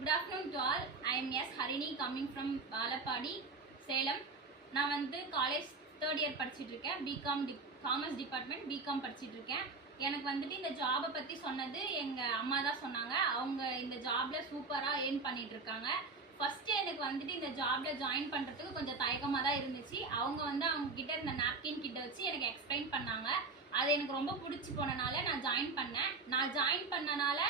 Good afternoon to all. I am S. Harini coming from Balapadi, Salem. நான் வந்து college third year படிச்சுட்டு இருக்கேன். BCom commerce department BCom படிச்சுட்டு இருக்கேன். எனக்கு வந்துட்டு இந்த ஜாபை பற்றி சொன்னது எங்கள் அம்மா தான் சொன்னாங்க. அவங்க இந்த ஜாபில் சூப்பராக ஏர்ன் பண்ணிட்டு இருக்காங்க. ஃபஸ்ட்டு எனக்கு வந்துட்டு இந்த ஜாபில் ஜாயின் பண்ணுறதுக்கு கொஞ்சம் தயக்கமாக தான் இருந்துச்சு. அவங்க வந்து அவங்கக்கிட்ட இந்த நாப்கின் கிட்ட வச்சு எனக்கு எக்ஸ்பிளைன் பண்ணாங்க. அது எனக்கு ரொம்ப பிடிச்சி போனனால நான் ஜாயின் பண்ணேன். நான் ஜாயின் பண்ணனால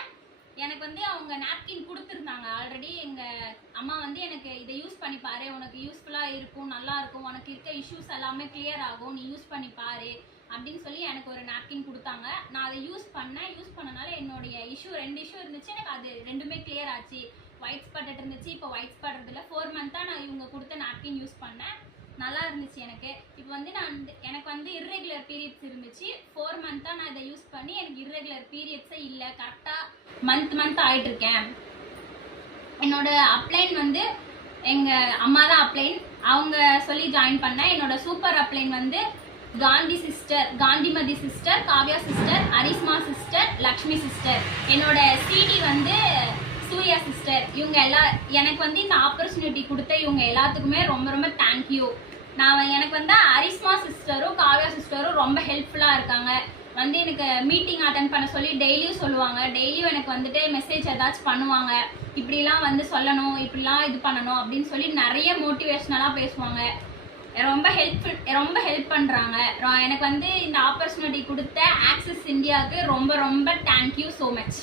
எனக்கு வந்து அவங்க நாப்கின் கொடுத்துருந்தாங்க. ஆல்ரெடி எங்கள் அம்மா வந்து எனக்கு இதை யூஸ் பண்ணி பாரு, உனக்கு யூஸ்ஃபுல்லாக இருக்கும், நல்லா இருக்கும், உனக்கு இருக்க இஷ்யூஸ் எல்லாமே கிளியர் ஆகும், நீ யூஸ் பண்ணி பாரு அப்படின்னு சொல்லி எனக்கு ஒரு நாப்கின் கொடுத்தாங்க. நான் அதை யூஸ் பண்ணனால என்னுடைய ரெண்டு இஷ்யூ இருந்துச்சு. எனக்கு அது ரெண்டுமே கிளியர் ஆச்சு. ஒயிட் ஸ்பாட் இருந்துச்சு, இப்போ ஒயிட் ஸ்பாட் இதில் 4 மந்த்தாக நான் இவங்க கொடுத்த நாப்கின் யூஸ் பண்ணேன். நல்லா இருந்துச்சு எனக்கு. இப்போ வந்து எனக்கு வந்து இர்ரெகுலர் பீரியட்ஸ் இருந்துச்சு. 4 மந்த்தாக நான் இதை யூஸ் பண்ணி எனக்கு இர்ரெகுலர் பீரியட்ஸே இல்லை. கரெக்டாக மந்த் ஆகிட்டுருக்கேன். என்னோட அப்ளைன் வந்து எங்கள் அம்மா தான் அப்ளைன், அவங்க சொல்லி ஜாயின் பண்ணேன். என்னோட சூப்பர் அப்ளைன் வந்து Kanthimathi sister, Kavya sister, Arishma sister, Lakshmi sister. என்னோட சிடி வந்து சூர்யா சிஸ்டர். இவங்க எனக்கு வந்து இந்த ஆப்பர்ச்சுனிட்டி கொடுத்த இவங்க எல்லாத்துக்குமே ரொம்ப ரொம்ப தேங்க்யூ. எனக்கு வந்து அரிஸ்மா சிஸ்டரும் காவ்யா சிஸ்டரும் ரொம்ப ஹெல்ப்ஃபுல்லாக இருக்காங்க. வந்து எனக்கு மீட்டிங் அட்டென்ட் பண்ண சொல்லி டெய்லியும் சொல்லுவாங்க. டெய்லியும் எனக்கு வந்துட்டு மெசேஜ் ஏதாச்சும் பண்ணுவாங்க. இப்படிலாம் வந்து சொல்லணும், இப்படிலாம் இது பண்ணணும் அப்படின்னு சொல்லி நிறைய மோட்டிவேஷ்னலாக பேசுவாங்க. ரொம்ப ஹெல்ப் பண்ணுறாங்க. எனக்கு வந்து இந்த ஆப்பர்ச்சுனிட்டி கொடுத்த ஆக்சிஸ் இந்தியாவுக்கு ரொம்ப ரொம்ப தேங்க்யூ ஸோ மச்.